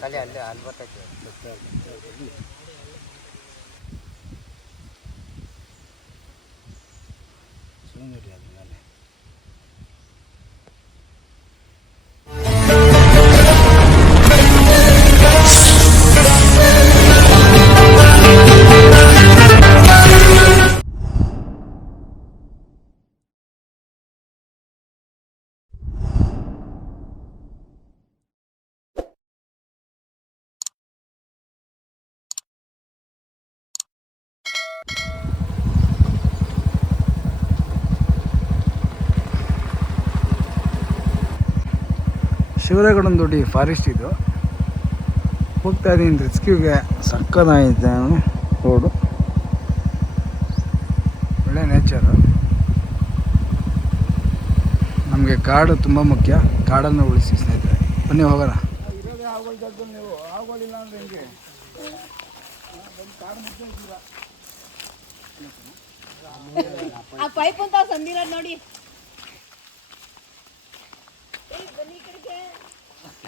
ತಲೆ ಅಲ್ಲಿ ಅಲ್ಲಿ ಬರ್ತೈತೆ. ಸುಮ್ಮನೆ ಒಂದು ದೊಡ್ಡಿ ಫಾರೆಸ್ಟ್ ಇದು. ಹೋಗ್ತಾ ಇದ್ದೀನಿ ರೆಸ್ಕ್ಯೂಗೆ ಸಕ್ಕದಾಗಿದೆ ರೋಡು ಒಳ್ಳೆ ನೇಚರು ನಮಗೆ ಕಾಡು ತುಂಬ ಮುಖ್ಯ, ಕಾಡನ್ನು ಉಳಿಸಿ ಸ್ನೇಹಿತರೆ. ಬನ್ನಿ, ಹೋಗೋಣ. ಆ ಪೈಪ್ ಅಂತ ನೋಡಿ ಏಯ್, ಬನ್ನಿ ಈ ಕಡೆಗೆ. ನೀವ್ ಓಡಕ್ಕಾಗಲ್ಲ, ಬನ್ನಿ. ಅದ್ ಬರ್ತಾ ಇಲ್ಲ, ಇದಕ್ಕೆ ಎಷ್ಟ್ ಗಲಾಟೆ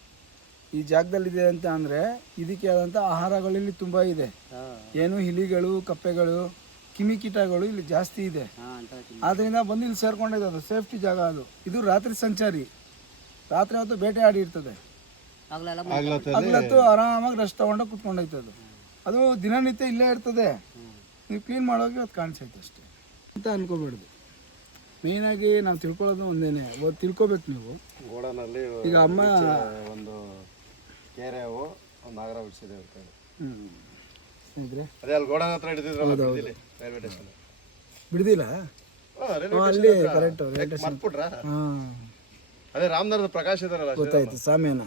ಈ ಜಾಗದಲ್ಲಿದೆ ಅಂತ ಅಂದರೆ ಇದಕ್ಕೆ ಆದಂಥ ಆಹಾರಗಳಲ್ಲಿ ತುಂಬ ಇದೆ. ಏನು ಹಿಲಿಗಳು ಕಪ್ಪೆಗಳು ಕಿಮಿಕೀಟಗಳು ಇಲ್ಲಿ ಜಾಸ್ತಿ ಇದೆ. ಆದ್ದರಿಂದ ಬಂದು ಇಲ್ಲಿ ಸೇರ್ಕೊಂಡಿದೆ ಅದು ಸೇಫ್ಟಿ ಜಾಗ ಅದು. ಇದು ರಾತ್ರಿ ಸಂಚಾರಿ. ರಾತ್ರಿ ಹೊತ್ತು ಬೇಟೆ ಆಡಿ ಇರ್ತದೆ. ಹಗ್ಲತ್ತು ಆರಾಮಾಗಿ ರೆಸ್ಟ್ ತಗೊಂಡು ಕುತ್ಕೊಂಡೈತೆ ಅದು. ಅದು ದಿನನಿತ್ಯ ಇಲ್ಲೇ ಇರ್ತದೆ. ನೀವು ಕ್ಲೀನ್ ಮಾಡೋಕೆ ಅದು ಕಾಣಿಸೈತೆ ಅಷ್ಟೇ. ಅಂತ ಅನ್ಕೋಬೇಡ್ದು. ಮೇಯ್ನಾಗಿ ನಾವು ತಿಳ್ಕೊಳ್ಳೋದು ಒಂದೇನೆ. ಒಂದು ತಿಳ್ಕೊಬೇಕು ನೀವು. ಈಗ ಅಮ್ಮ ಕೆರೆವು ನಾಗರ ಬಿಡಿಸಿದೆ ಅಂತ ಹೇಳಿ. ಸ್ನೇಹಿತರೆ? ಅದೇ ಅಲ್ಲಿ ಗೋಡನ್ ಹತ್ರ ಹಿಡಿದಿದ್ರಲ್ಲ ಬಿಡ್ದಿಲ್ಲಿ ರೈಲ್ವೆ ಸ್ಟೇಷನ್ ಬಿಡ್ದಿಲ್ಲ? ಅಲ್ಲಿ ಕರೆಕ್ಟ್ ಮರ್ತ್ಬಿಟ್ರ? ಅದೇ ರಾಮನಗರದ ಪ್ರಕಾಶ್ ಇದಾರಲ್ಲ ಗೊತ್ತಾಯ್ತು ಸಾಮ್ಯಾನ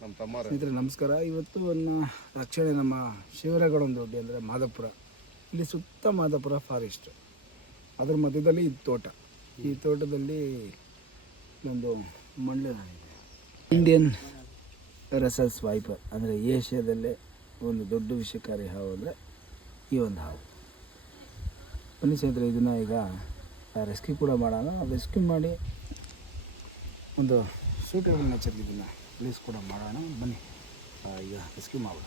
ನಮ್ಮ ತಮ್ಮ ಸ್ನೇಹಿತರೆ ನಮಸ್ಕಾರ. ಇವತ್ತು ಒಂದು ರಕ್ಷಣೆ ನಮ್ಮ ಶಿವರಗಳೊಂದು ದೊಡ್ಡಿ ಅಂದರೆ ಮಾದಪುರ ಇಲ್ಲಿ ಸುತ್ತ ಮಾದಪುರ ಫಾರೆಸ್ಟ್ ಅದ್ರ ಮಧ್ಯದಲ್ಲಿ ಇದು ತೋಟ. ಈ ತೋಟದಲ್ಲಿ ಒಂದು ಮಣ್ಣಿನ ಇಂಡಿಯನ್ ರಸಲ್ಸ್ ವೈಪರ್ ಅಂದರೆ ಏಷ್ಯಾದಲ್ಲೇ ಒಂದು ದೊಡ್ಡ ವಿಷಕಾರಿ ಹಾವು ಅಂದರೆ ಈ ಒಂದು ಹಾವು. ಬನ್ನಿ ಸ್ನೇಹಿತರೆ, ಇದನ್ನು ಈಗ ರೆಸ್ಕ್ಯೂ ಕೂಡ ಮಾಡೋಣ. ರೆಸ್ಕ್ಯೂ ಮಾಡಿ ಒಂದು ಸೂಟೇಬಲ್ ನೇಚರ್ ಇದನ್ನು ಕೂಡ ಮಾಡೋಣ. ಬನ್ನಿ ಈಗ ರೆಸ್ಕ್ಯೂ ಮಾಡೋಣ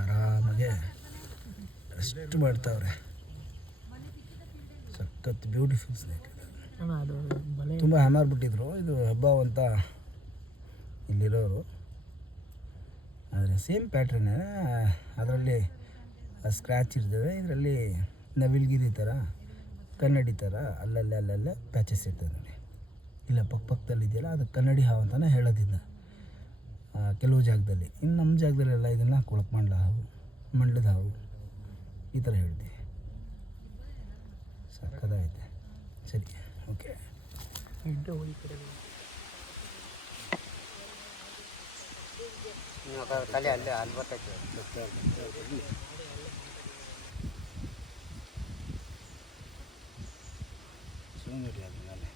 ಆರಾಮಾಗೆ ರೆಸ್ಟ್ ಮಾಡ್ತಾವ್ರೆ? ಸಖತ್ ಬ್ಯೂಟಿಫುಲ್ ಸ್ನೇಕ್ ತುಂಬ ಹ್ಯಾಮರ್ ಬಿಟ್ಟಿದ್ರು. ಇದು ಹಬ್ಬ ಅಂತ ಇಲ್ಲಿರೋರು. ಆದರೆ ಸೇಮ್ ಪ್ಯಾಟ್ರನ್ನೇ ಅದರಲ್ಲಿ ಸ್ಕ್ರ್ಯಾಚ್ ಇರ್ತದೆ. ಇದರಲ್ಲಿ ನವಿಲ್ಗಿರಿ ಥರ ಕನ್ನಡಿ ಥರ ಅಲ್ಲಲ್ಲೇ ಅಲ್ಲಲ್ಲೇ ಪ್ಯಾಚಸ್ ಇರ್ತದೆ ನೋಡಿ. ಇಲ್ಲ ಪಕ್ಕ ಪಕ್ಕದಲ್ಲಿ ಇದೆಯಲ್ಲ ಅದು ಕನ್ನಡಿ ಹಾವು ಅಂತಲೇ ಹೇಳೋದಿಲ್ಲ. ಕೆಲವು ಜಾಗದಲ್ಲಿ. ಇನ್ನು ನಮ್ಮ ಜಾಗದಲ್ಲೆಲ್ಲ ಇದನ್ನು ಕೊಳಕ್ಮಂಡ್ಲ ಹಾವು ಮಂಡ್ಲದ ಹಾವು. ಈ ಥರ ಹೇಳ್ತೀವಿ ಸಕ್ಕದಾಗೈತೆ ಸರಿ ಓಕೆ ತಲೆ ಅಲ್ಲಿ ಅಲ್ಲಿ ಬರ್ತೈತೆ ಸುಮ್ಮನೆ ಆದಮೇಲೆ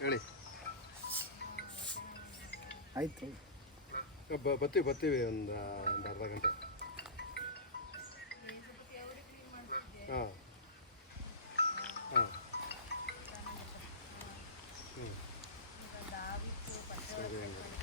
ಹೇಳಿ. ಆಯ್ತು. ಬರ್ತೀವಿ ಬರ್ತೀವಿ ಒಂದು ಒಂದು ಅರ್ಧ ಗಂಟೆ ಹಾಂ ಹಾಂ ಹ್ಞೂ ಸರಿ ಹಂಗಾರೆ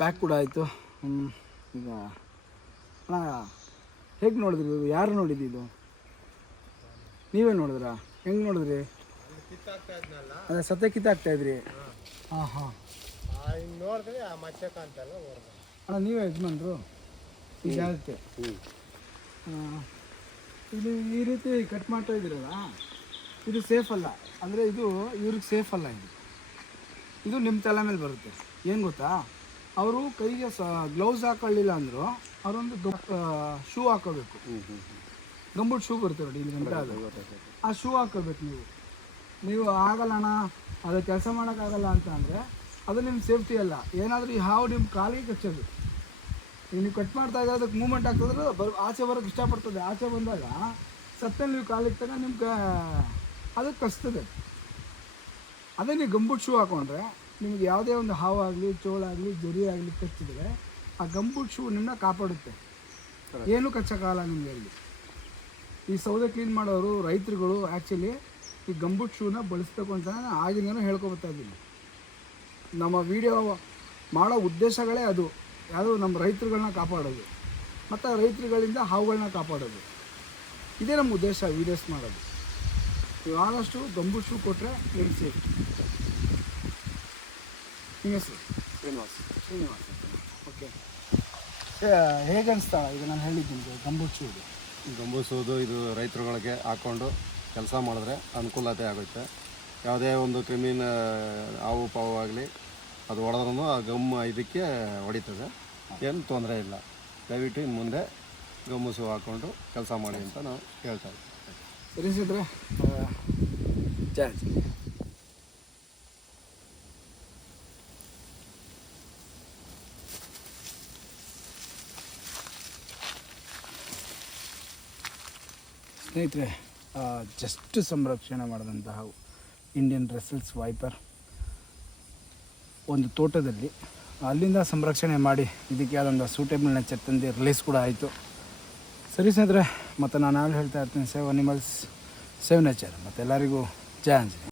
ಪ್ಯಾಕ್ ಕೂಡ ಆಯಿತು. ಈಗ ಅಣ್ಣ ಹೇಗೆ ನೋಡಿದ್ರಿ ಇದು ಯಾರು ನೋಡಿದ್ದು ಇದು? ನೀವೇ ನೋಡಿದ್ರಾ? ಹೆಂಗೆ ನೋಡಿದ್ರಿ? ಅದೇ ಸತ್ಯ ಕಿತ್ತಾಕ್ತಾ ಇದ್ರಿ. ಹಾಂ ಹಾಂ. ನೋಡಿದ್ರೆ ಆ ಮಚ್ಚ ಅಂತೆಲ್ಲ ಅಣ್ಣ ನೀವೇ ಯಜಮಾನ್ರು? ಈ ಜಾಗಕ್ಕೆ ಇದು ಈ ರೀತಿ ಕಟ್ ಮಾಡ್ತಾ ಇದ್ದೀರಲ್ಲ ಇದು ಸೇಫ್ ಅಲ್ಲ. ಅಂದರೆ ಇದು ಇವ್ರಿಗೆ ಸೇಫ್ ಅಲ್ಲ ಇದು. ಇದು ನಿಮ್ಮ ತಲೆ ಮೇಲೆ ಬರುತ್ತೆ. ಏನು ಗೊತ್ತಾ? ಅವರು ಕೈಗೆ ಸ ಗ್ಲೌಸ್ ಹಾಕೊಳ್ಳಿಲ್ಲ ಅಂದರು ಅವರೊಂದು ಶೂ ಹಾಕೋಬೇಕು. ಗಂಬುಟ್ ಶೂ ಬರುತ್ತೆ ನೋಡಿ, ಇಲ್ಲಿ ಗಂಟೆ ಅದು. ಆ ಶೂ ಹಾಕೋಬೇಕು ನೀವು. ನೀವು ಆಗಲ್ಲಣ್ಣ ಅದು ಕೆಲಸ ಮಾಡೋಕ್ಕಾಗಲ್ಲ ಅಂತ ಅಂದರೆ ಅದು ನಿಮ್ಮ ಸೇಫ್ಟಿ ಅಲ್ಲ. ಏನಾದರೂ ಈ ಹಾವು ನಿಮ್ಮ ಕಾಲಿಗೆ ಕಚ್ಚೋದು. ಈಗ ನೀವು ಕಟ್ ಮಾಡ್ತಾ ಇದ್ರೆ ಅದಕ್ಕೆ ಮೂಮೆಂಟ್ ಆಗ್ತದ್ರೆ ಬರ್, ಆಚೆ ಬರೋಕ್ಕೆ ಇಷ್ಟಪಡ್ತದೆ. ಆಚೆ ಬಂದಾಗ ಸತ್ತಲ್ಲಿ ನೀವು ಕಾಲಿಗೆ ತಗ ನಿಮ್ಗೆ ಅದಕ್ಕೆ ಕಚ್ತದೆ. ಅದೇ ನೀವು ಗಂಬುಟ್ ಶೂ ಹಾಕೊಂಡ್ರೆ ನಿಮಗೆ ಯಾವುದೇ ಒಂದು ಹಾವು ಆಗಲಿ ಚೋಳಾಗಲಿ ಜರಿ ಆಗಲಿ ಕಚ್ಚಿದ್ರೆ ಆ ಗಂಬುಟ್ ಶೂ ನಿಮ್ಮನ್ನ ಕಾಪಾಡುತ್ತೆ. ಏನು ಕಚ್ಚಕಾಲ ನಿಮಗೆ ಅಲ್ಲಿ ಈ ಸೌದೆ ಕ್ಲೀನ್ ಮಾಡೋರು ರೈತರುಗಳು ಆ್ಯಕ್ಚುಲಿ ಈ ಗಂಬುಟ್ ಶೂನ ಬಳಸ್ಬೇಕು ಅಂತ ನಾನು ಆಗಿಂದನೂ ಹೇಳ್ಕೊಬರ್ತಾ ಇದ್ದೀನಿ. ನಮ್ಮ ವಿಡಿಯೋ ಮಾಡೋ ಉದ್ದೇಶಗಳೇ ಅದು. ಯಾವುದು ನಮ್ಮ ರೈತರುಗಳನ್ನ ಕಾಪಾಡೋದು. ಮತ್ತು ರೈತರುಗಳಿಂದ ಹಾವುಗಳನ್ನ ಕಾಪಾಡೋದು. ಇದೇ ನಮ್ಮ ಉದ್ದೇಶ ವೀಡಿಯೋಸ್ ಮಾಡೋದು. ಆದಷ್ಟು ಗಂಬುಟ್ ಶೂ ಕೊಟ್ಟರೆ ನಿಮ್ಗೆ ಸೇಫ್ಟಿ ನಿಮ್ಮ ಹೆಸರು? ಶ್ರೀನಿವಾಸ್. ಶ್ರೀನಿವಾಸ. ಓಕೆ ಹೇಗೆ ಅನಿಸ್ತಾ ಈಗ ನಾನು ಹೇಳಿದ್ದೀನಿ ಗಂಬುಟ್ ಶೂ ಇದು. ಗಂಬೂಸೋದು ಇದು ರೈತರುಗಳಿಗೆ ಹಾಕ್ಕೊಂಡು ಕೆಲಸ ಮಾಡಿದ್ರೆ ಅನುಕೂಲತೆ ಆಗುತ್ತೆ. ಯಾವುದೇ ಒಂದು ಕ್ರಿಮಿನ ಹಾವು ಪಾವು ಆಗಲಿ ಅದು ಹೊಡೆದ್ರೂ ಆ ಗಮ್ ಇದಕ್ಕೆ ಹೊಡಿತದೆ. ಏನು ತೊಂದರೆ ಇಲ್ಲ. ದಯವಿಟ್ಟು ಇನ್ನು ಮುಂದೆ ಗಮ್ಮುಸು ಹಾಕ್ಕೊಂಡು ಕೆಲಸ ಮಾಡಿ ಅಂತ ನಾವು ಹೇಳ್ತಾ ಇದ್ದೀವಿ. ಸರಿ ಚಾರ್ಜ್. ಸ್ನೇಹಿತರೆ ಜಸ್ಟ್ ಸಂರಕ್ಷಣೆ ಮಾಡಿದಂತಹ ಇಂಡಿಯನ್ ರೆಸಲ್ಸ್ ವೈಪರ್ ಒಂದು ತೋಟದಲ್ಲಿ ಅಲ್ಲಿಂದ ಸಂರಕ್ಷಣೆ ಮಾಡಿ ಇದಕ್ಕೆ ಆದಂಥ ಸೂಟೇಬಲ್ ನೇಚರ್ ರಿಲೀಸ್ ಕೂಡ ಆಯಿತು. ಸರಿ ಸ್ನೇಹಿತರೆ, ಮತ್ತು ನಾನು ಯಾರು ಹೇಳ್ತಾ ಇರ್ತೀನಿ. ಸೇವ್ ಅನಿಮಲ್ಸ್ ಸೇವ್ ನೇಚರ್ ಮತ್ತು ಎಲ್ಲರಿಗೂ ಜಯ ಆಂಜನೇಯ